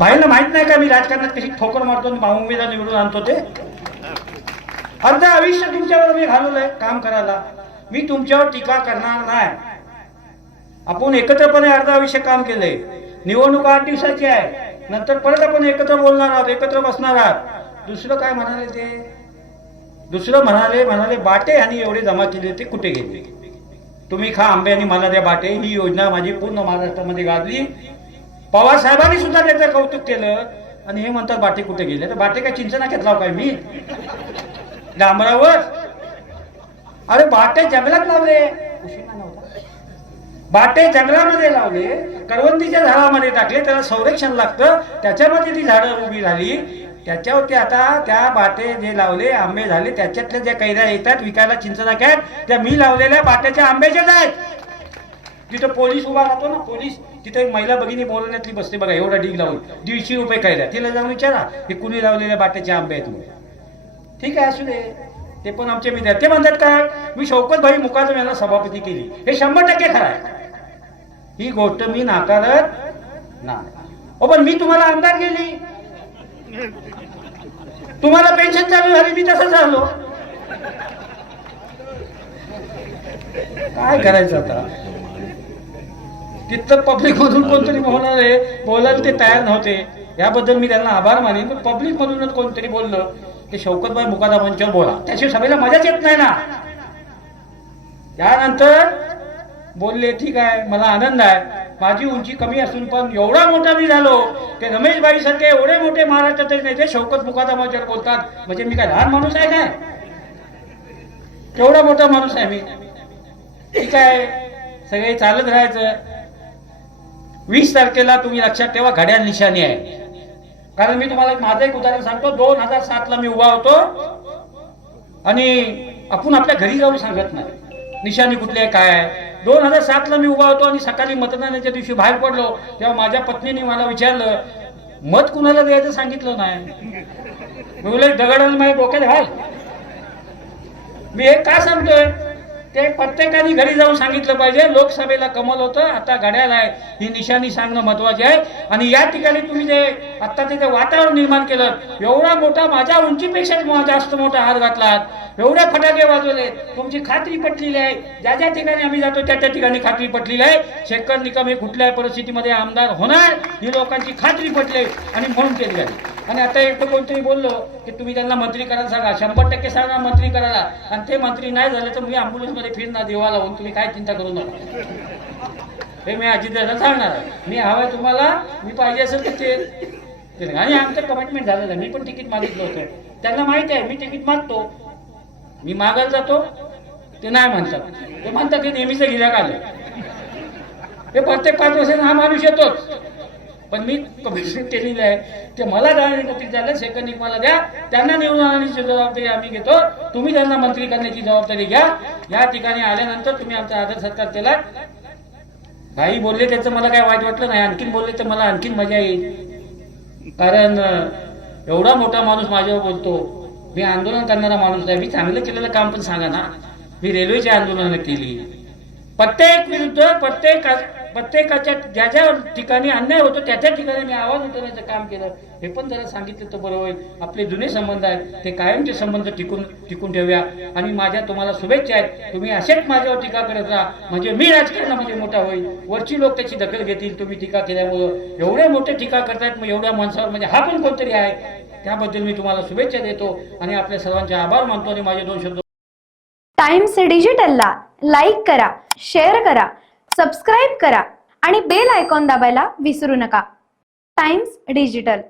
भाईला माहित नाही का मी राजकारणात कशी ठोकर मारतो आणि उमेदवार निवडून आणतो ते. अर्ध आयुष्य तुमच्यावर मी घालवलंय काम करायला. मी तुमच्यावर टीका करणार नाही. आपण एकत्रपणे अर्ध आयुष्य काम केलंय. निवडणूक 8 दिवसाची आहे, नंतर परत आपण एकत्र बोलणार आहोत, एकत्र बसणार आहात. दुसरं काय म्हणाले ते? दुसरं म्हणाले बाटे आणि एवढे जमा केले ते कुठे गेले? तुम्ही खा आंबे आणि मला द्या बाटे, ही योजना माझी पूर्ण महाराष्ट्रामध्ये गाजली. पवार साहेबांनी सुद्धा त्याचं कौतुक केलं आणि हे म्हणतात बाटे कुठे गेले. तर बाटे काय चिंचनाक्यात लाव काय मी डांबरावर? अरे बाटे जंगलात लावले, बाटे जंगलामध्ये लावले, करवंदीच्या झाडामध्ये टाकले, त्याला संरक्षण लागतं, त्याच्यामध्ये ती झाडं उभी झाली. त्याच्यावरती आता त्या बाटे जे लावले आंबे झाले, त्याच्यातल्या ज्या कैऱ्या येतात विकायला चिंचनाक्यात, त्या मी लावलेल्या बाट्याच्या आंब्याच्याच आहेत. तिथं पोलीस उभा राहतो ना, पोलीस तिथे एक महिला भगिनी बोलवण्यातली बसते बघा, एवढा ढीग लावून 150 रुपये कैऱ्या. तिला जाऊन विचारा हे कुणी लावलेल्या बाट्याचे आंबे आहेत म्हणून. ठीक आहे, असू दे, ते पण आमचे मित्र. ते म्हणतात काय, मी शौकत भाई मुकादम यांना सभापती केली. हे 100% खरं आहे. ही गोष्ट मी नाकारत नाही. पण मी तुम्हाला आमदार केली, तुम्हाला पेन्शन चालू झाली, मी तसंच झालो. काय करायचं आता? तिथं पब्लिक मधून कोणतरी बोलायला ते तयार नव्हते. याबद्दल मी त्यांना आभार मानेन. पण पब्लिक मधूनच कोणतरी बोललं की शौकतभाई मुकादमांच्यावर बोला, त्याशिवाय सभेला मजाच येत नाही ना. त्यानंतर बोलले ठीक आहे, मला आनंद आहे. माझी उंची कमी असून पण एवढा मोठा मी झालो की रमेशबाई सारखे एवढे मोठे महाराष्ट्राचे नेते शौकत मुकादमांच्यावर बोलतात, म्हणजे मी काय लहान माणूस आहे काय? केवढा मोठा माणूस आहे मी. ठीक आहे, सगळे चालत राहायचं. 20 तारखेला तुम्ही लक्षात ठेवा, घड्याळ निशाणी आहे. कारण मी तुम्हाला माझं एक उदाहरण सांगतो. 2007 ला मी उभा होतो आणि आपण आपल्या घरी जाऊन सांगत नाही निशाणी कुठली आहे काय आहे. 2007 ला मी उभा होतो आणि सकाळी मतदानाच्या दिवशी बाहेर पडलो तेव्हा माझ्या पत्नीने मला विचारलं मत कुणाला द्यायचं सांगितलं नाही. मी बोलले दगडाला माझ्या डोक्यात घाल. मी हे का सांगतोय, ते प्रत्येकाने घरी जाऊन सांगितलं पाहिजे. लोकसभेला कमल होतं, आता घड्याळ आहे, ही निशाणी सांगणं महत्वाचे आहे. आणि या ठिकाणी तुम्ही जे आता ते वातावरण निर्माण केलं, एवढा मोठा माझ्या उंचीपेक्षा जास्त मोठा हार घातलात, एवढे फटाके वाजवले, तुमची खात्री पटलेली आहे. ज्या ज्या ठिकाणी आम्ही जातो त्या त्या ठिकाणी खात्री पटलेली आहे. शेखर निकम हे कुठल्याही परिस्थितीमध्ये आमदार होणार ही लोकांची खात्री पटली आणि म्हणून केली झाली. आणि आता एक कोणतरी बोललो की तुम्ही त्यांना मंत्री करायला सांगा, 100% सांगा मंत्री करायला. आणि ते मंत्री नाही झाले तर मी अँब्युलन्स मध्ये फिरणार देवाला होऊन, तुम्ही काय चिंता करू नका. हे मी अजितदादाला सांगणार आहे. मी हवंय तुम्हाला, मी पाहिजे असेल तर ते. आणि आमचं कमिटमेंट झालेलं आहे. मी पण तिकीट मागितलं होतं, त्यांना माहिती आहे मी तिकीट मागतो. मी मागायला जातो ते नाही म्हणतात, ते म्हणतात ते नेहमीच गिऱ्हाईक आलं. हे प्रत्येक 5 वर्षांना हा माणूस येतोच. पण मी कमिटमेंट केलेली आहे ते मला जाण्यासाठी झालं. सेकंड मला द्या, त्यांना निवडून आणण्याची जबाबदारी आम्ही घेतो. तुम्ही त्यांना मंत्री करण्याची जबाबदारी घ्या. या ठिकाणी आल्यानंतर तुम्ही आमचा आदर सत्कार केला. काही बोलले त्याचं मला काय वाईट वाटलं नाही, आणखीन बोलले तर मला आणखीन मजा येईल. कारण एवढा मोठा माणूस माझ्यावर बोलतो. मी आंदोलन करणारा माणूस आहे. मी चांगलं केलेलं काम पण सांगा ना. मी रेल्वेची आंदोलनं केली. प्रत्येक विरुद्ध प्रत्येकाच्या ज्या ज्या ठिकाणी अन्याय होतो त्या त्या ठिकाणी मी आवाज उठवण्याचं काम केलं. हे पण जरा सांगितलं तर बरं होईल. आपले जुने संबंध आहेत ते कायमचे संबंध टिकून ठेवूया. आणि माझ्या तुम्हाला शुभेच्छा आहेत. तुम्ही असेच माझ्यावर टीका करत राहा, म्हणजे मी राजकारणामध्ये मोठा होईल. वरची लोक त्याची दखल घेतील. तुम्ही टीका केल्यामुळं एवढे मोठे टीका करतायत, मग एवढ्या माणसावर म्हणजे हा पण कोणतरी आहे. त्याबद्दल मी तुम्हाला शुभेच्छा देतो आणि आपल्या सर्वांचे आभार मानतो. आणि माझे 2 शब्द. टाइम्स डिजिटलला लाईक करा, शेअर करा, सबस्क्राईब करा आणि बेल आयकॉन दाबायला विसरू नका. Times digital.